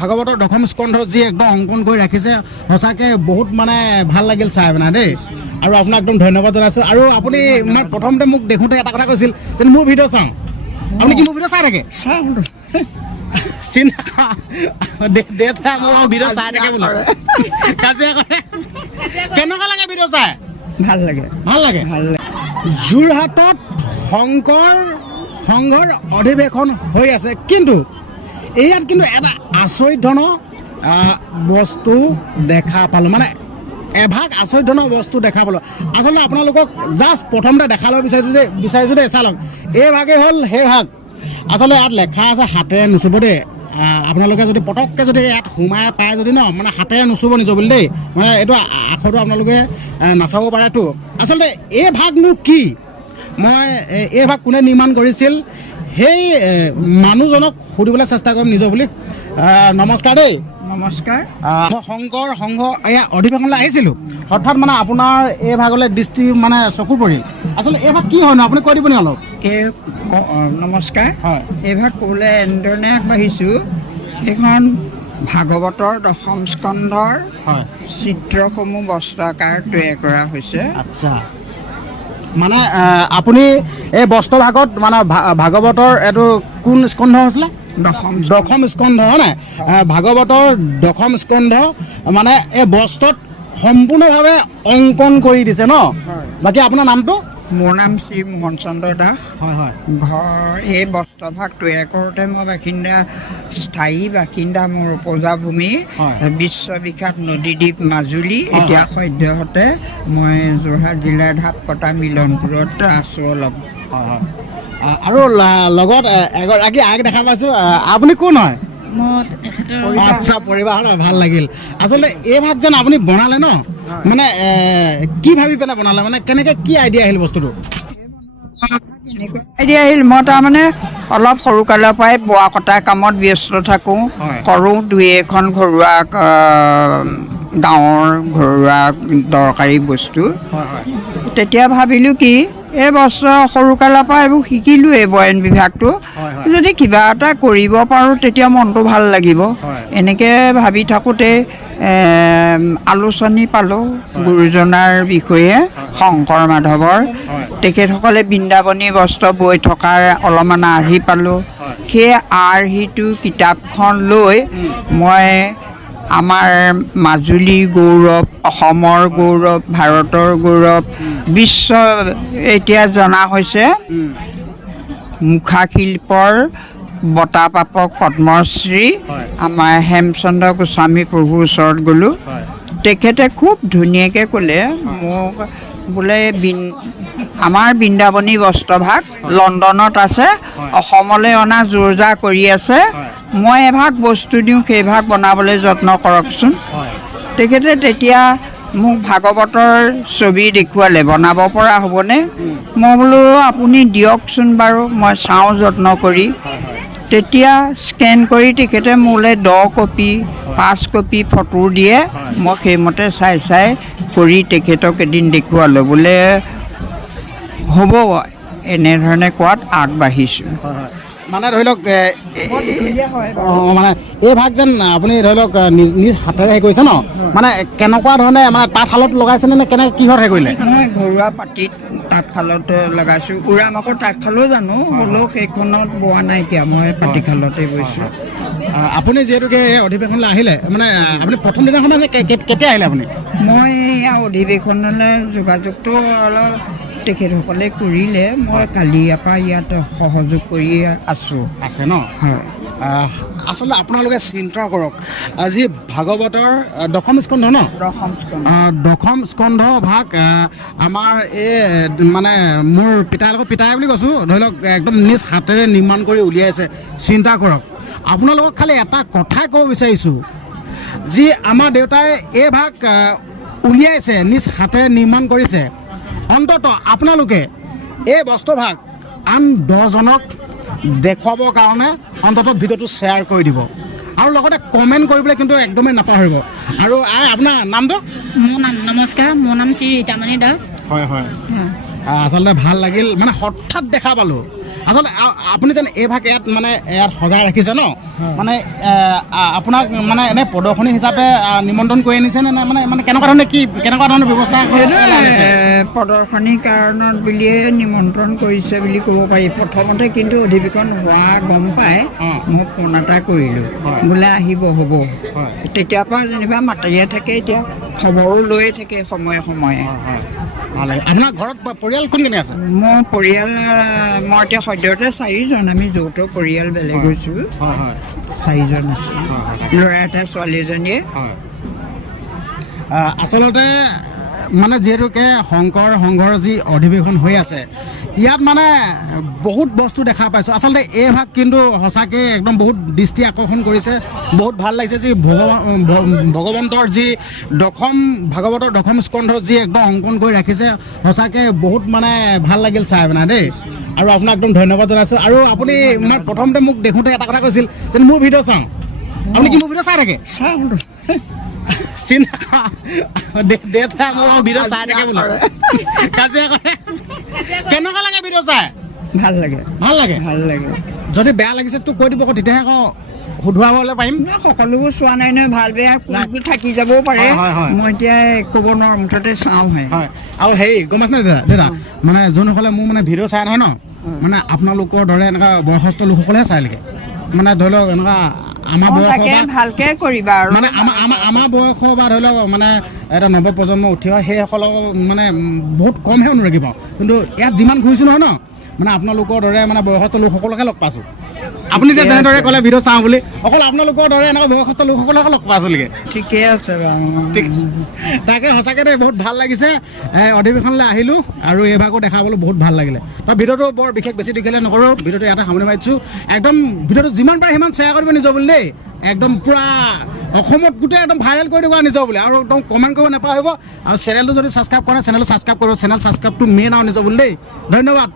ভাগৱতৰ দশম স্কন্ধ যি একদম অংকন কৰি ৰাখিছে সঁচাকৈ বহুত মানে ভাল লাগিল চাই মানে দেই আৰু আপোনাক একদম ধন্যবাদ জনাইছোঁ আৰু আপুনি মই প্ৰথমতে মোক দেখোঁতে এটা কথা কৈছিল যে মোৰ ভিডিঅ' চাওঁ আপুনি কি মোৰ ভিডিঅ' চাই থাকে চিন্তা দেউতা মোৰ ভিডিঅ' চাই থাকে বোলে কাজিয়া কৰে কেনেকুৱা লাগে ভিডিঅ' চাই ভাল লাগে যোৰহাটত শংকৰ সংঘৰ অধিৱেশন হৈ আছে কিন্তু ইয়াত কিন্তু এটা আচৰিত ধৰণৰ বস্তু দেখা পালোঁ মানে এভাগ আচৰিত ধৰণৰ বস্তু দেখা পালোঁ আচলতে আপোনালোকক জাষ্ট প্ৰথমতে দেখালৈ বিচাৰিছোঁ দেই চাই লওক এই ভাগেই হ'ল সেই ভাগ আচলতে ইয়াত লেখা আছে হাতেৰে নুচুব দেই আপোনালোকে যদি পটককৈ যদি ইয়াত সোমাই পায় যদি ন মানে হাতেৰে নুচুব নিজ বুলি দেই মানে এইটো আখৰটো আপোনালোকে নাচাব পাৰেতো আচলতে এই ভাগনো কি মই এই ভাগ কোনে নিৰ্মাণ কৰিছিল সেই মানুহজনক সুধিবলৈ চেষ্টা কৰিম নিজৰ বুলি নমস্কাৰ দেই নমস্কাৰ মই শংকৰ সংঘ এয়া অধিৱেশনলৈ আহিছিলোঁ হঠাৎ মানে আপোনাৰ এই ভাগলৈ দৃষ্টি মানে চকু পৰিল আচলতে এই ভাগ কি হয়নো আপুনি কৈ দিব নি অলপ এই নমস্কাৰ হয় এই ভাগ ক'বলৈ এনেধৰণে আগবাঢ়িছোঁ এইখন ভাগৱতৰ দশম স্কন্ধৰ হয় চিত্ৰসমূহ বস্ত্ৰাকাৰ তৈয়াৰ কৰা হৈছে আচ্ছা মানে আপুনি এই বস্ত্ৰভাগত মানে ভাগৱতৰ এইটো কোন স্কন্ধ হৈছিলে দশম স্কন্ধ হয় নাই ভাগৱতৰ দশম স্কন্ধ মানে এই বস্ত্ৰত সম্পূৰ্ণভাৱে অংকন কৰি দিছে ন বাকী আপোনাৰ নামটো মোৰ নাম শ্ৰী মোহন চন্দ্ৰ দাস হয় হয় ঘৰ এই বস্ত্ৰভাগ তৈয়াৰ কৰোঁতে মই স্থায়ী বাসিন্দা মোৰ উপজাভূমি বিশ্ববিখ্যাত নদীদ্বীপ মাজুলী এতিয়া সদ্যহতে মই যোৰহাট জিলাৰ ঢাপকটা মিলনপুৰত আছোঁ অলপ হয় আৰু লগত এগৰাকী আগ দেখা পাইছোঁ আপুনি কোন হয় আচ্ছা পৰিবাৰ ভাল লাগিল আচলতে এই ভাগ যেন আপুনি বনালে ন মানে কি ভাবি পেলাই বনালে মানে কেনেকৈ কি আইডিয়া আহিল বস্তুটো আইডিয়া আহিল মই তাৰমানে অলপ সৰুকালৰ পৰাই বোৱা কটা কামত ব্যস্ত থাকোঁ কৰোঁ দুই এখন ঘৰুৱা গাঁৱৰ ঘৰুৱা দৰকাৰী বস্তু তেতিয়া ভাবিলোঁ কি এই বছৰ সৰুকালৰ পৰা এইবোৰ শিকিলোঁ এই বয়ন বিভাগটো যদি কিবা এটা কৰিব পাৰোঁ তেতিয়া মনটো ভাল লাগিব এনেকৈ ভাবি থাকোঁতে আলোচনী পালোঁ গুৰুজনাৰ বিষয়ে শংকৰ মাধৱৰ তেখেতসকলে বৃন্দাবনী বস্ত্ৰ বৈ থকাৰ অলপমান আৰ্হি পালোঁ সেই আৰ্হিটো কিতাপখন লৈ মই আমাৰ মাজুলীৰ গৌৰৱ অসমৰ গৌৰৱ ভাৰতৰ গৌৰৱ বিশ্ব এতিয়া জনা হৈছে মুখা শিল্পৰ বঁটাপ্ৰাপক পদ্মশ্ৰী আমাৰ হেমচন্দ্ৰ গোস্বামী প্ৰভুৰ ওচৰত গ'লোঁ তেখেতে খুব ধুনীয়াকৈ ক'লে মোক বোলে আমাৰ বৃন্দাবনী বস্ত্ৰভাগ লণ্ডনত আছে অসমলৈ অনা জোৰ জাৰ কৰি আছে মই এভাগ বস্তু দিওঁ সেই ভাগ বনাবলৈ যত্ন কৰকচোন তেখেতে তেতিয়া মোক ভাগৱতৰ ছবি দেখুৱালে বনাব পৰা হ'বনে মই বোলো আপুনি দিয়কচোন বাৰু মই চাওঁ যত্ন কৰি তেতিয়া স্কেন কৰি তেখেতে মোলৈ 10 কপি 5 কপি ফটো দিয়ে মই সেইমতে চাই কৰি তেখেতক এদিন দেখুৱালোঁ বোলে হ'ব এনেধৰণে কোৱাত আগবাঢ়িছোঁ মানে ধৰি লওক মানে এই ভাগ যেন আপুনি ধৰি লওক নিজ হাতেৰে হেৰি কৰিছে ন মানে কেনেকুৱা ধৰণে মানে তাঁতশালত লগাইছেনে নে কেনেকৈ কিহত হেৰি কৰিলে মই ঘৰুৱা পাতিত তাঁতশালত লগাইছোঁ উৰাম আকৌ তাঁতশালো জানো হ'লেও সেইখনত বোৱা নাইকিয়া মই পাতিশালতে বৈছোঁ আপুনি যিহেতুকে এই অধিৱেশনলৈ আহিলে মানে আপুনি প্ৰথম দিনাখন কেতিয়া আহিলে আপুনি মই অধিৱেশনলৈ যোগাযোগটো অলপ তেখেতসকলে কৰিলে মই কালিৰ পৰা ইয়াত সহযোগ কৰি আছে ন হয় আচলতে আপোনালোকে চিন্তা কৰক আজি ভাগৱতৰ দশম স্কন্ধ ন দশম স্কন্ধ ভাগ আমাৰ এই মানে মোৰ পিতাই বুলি কৈছোঁ ধৰি লওক একদম নিজ হাতেৰে নিৰ্মাণ কৰি উলিয়াইছে চিন্তা কৰক আপোনালোকক খালি এটা কথাই ক'ব বিচাৰিছোঁ যি আমাৰ দেউতাই এই ভাগ উলিয়াইছে নিজ হাতেৰে নিৰ্মাণ কৰিছে অন্তত আপোনালোকে এই বস্ত্ৰভাগ আন 10জনক দেখুৱাবৰ কাৰণে অন্তত ভিডিঅ'টো শ্বেয়াৰ কৰি দিব আৰু লগতে কমেণ্ট কৰিবলৈ কিন্তু একদমেই নাপাহৰিব আৰু আপোনাৰ নামটো নমস্কাৰ মোৰ নাম শ্ৰী ৰীতামণি দাস হয় আচলতে ভাল লাগিল মানে হঠাৎ দেখা পালোঁ আচলতে আপুনি যেন এইভাগ ইয়াত মানে ইয়াত সজাই ৰাখিছে ন মানে আপোনাক মানে এনে প্ৰদৰ্শনী হিচাপে নিমন্ত্ৰণ কৰি আনিছে নে মানে কেনেকুৱা ধৰণৰ ব্যৱস্থা আনিছে? প্ৰদৰ্শনীৰ কাৰণত বুলিয়ে নিমন্ত্ৰণ কৰিছে বুলি ক'ব পাৰি। প্ৰথমতে কিন্তু অধিৱেশন হোৱা গম পাই মই ফোন এটা কৰিলোঁ, বোলে আহিব হ'ব। তেতিয়াৰ পৰা যেনিবা মাতিয়ে থাকে, এতিয়া খবৰো লৈয়ে থাকে সময়ে সময়ে। আপোনাৰ ঘৰত পৰিয়াল কোনখিনি আছে? মোৰ পৰিয়াল মই এতিয়া সদ্যহতে 4জন, আমি যৌথ পৰিয়াল বেলেগ হৈছোঁ। 4জন আছে, ল'ৰা এটা ছোৱালী এজনীয়ে। আচলতে মানে যিহেতুকে শংকৰ সংঘৰ যি অধিৱেশন হৈ আছে ইয়াত মানে বহুত বস্তু দেখা পাইছোঁ। আচলতে এই ভাগ কিন্তু সঁচাকৈ একদম বহুত দৃষ্টি আকৰ্ষণ কৰিছে, বহুত ভাল লাগিছে। যি ভগৱন্তৰ যি ভাগৱতৰ দশম স্কন্ধ যি একদম অংকন কৰি ৰাখিছে, সঁচাকৈ বহুত মানে ভাল লাগিল চাই মানে দেই। আৰু আপোনাক একদম ধন্যবাদ জনাইছোঁ। আৰু আপুনি মানে প্ৰথমতে মোক দেখোঁতে এটা কথা কৈছিল যে মোৰ ভিডিঅ' চাওঁ, আপুনি কি মোৰ ভিডিঅ' চাই থাকে? চিন্তা দেউতা মোৰ ভিডিঅ' চাই থাকে বোলে, কাজিয়া কৰে। কেনেকুৱা লাগে ভিডিঅ' চাই? ভাল লাগে, ভাল লাগে, ভাল লাগে। যদি বেয়া লাগিছে তোক কৈ দিব আকৌ, তেতিয়াহে আকৌ শুধৰাবলৈ পাৰিম। সকলোবোৰ চোৱা নাই নহয়, ভাল বেয়া কোনবোৰ থাকি যাবও পাৰে। মই এতিয়া ক'ব নোৱাৰোঁ, মুঠতে চাওঁহে। হয়, আৰু হেৰি গম পাইছে নে দাদা মানে যোনসকলে মোৰ মানে ভিডিঅ' চাই নহয় ন, মানে আপোনালোকৰ দৰে এনেকুৱা বয়সস্থ লোকসকলেহে চাই লাগে। মানে ধৰি লওক এনেকুৱা আমাৰ বয়স ভালকে কৰিবা আৰু মানে আমাৰ বয়স বা ধৰি লওক মানে এটা নৱপ্ৰজন্ম উঠি অহা সেইসকলক মানে বহুত কমহে অনুৰাগী পাওঁ। কিন্তু ইয়াত যিমান ঘূৰিছোঁ নহয় ন, মানে আপোনালোকৰ দৰে মানে বয়সস্থ লোকসকলকে লগ পাইছোঁ। আপুনি যে যেনেদৰে ক'লে ভিডিঅ' চাওঁ বুলি, অকল আপোনালোকৰ দৰে এনেকুৱা বয়সস্থ লোকসকলকে লগ পাইছোঁ নেকি? ঠিকে আছে বাৰু, ঠিক তাকে সঁচাকৈ দেই বহুত ভাল লাগিছে। অধিৱেশনলৈ আহিলোঁ আৰু এইভাগো দেখাবলৈ বহুত ভাল লাগিলে। তো ভিডিঅ'টো বৰ বিশেষ বেছি দীঘলীয়া নকৰোঁ, ভিডিঅ'টো ইয়াতে সামৰি মাৰিছোঁ। একদম ভিডিঅ'টো যিমান পাৰে সিমান শ্বেয়াৰ কৰিব নিজৰ বুলি দেই, একদম পূৰা অসমত গোটেই একদম ভাইৰেল কৰি দিব নিজৰ বুলি। আৰু একদম কমেণ্ট কৰিব নাপাহৰিব। আৰু চেনেলটো যদি ছাবস্ক্ৰাইব কৰে চেনেলটো ছাবস্ক্ৰাইব কৰিব, চেনেল ছাবস্ক্ৰাইবটো মেইন আৰু নিজৰ বুলি দেই। ধন্যবাদ।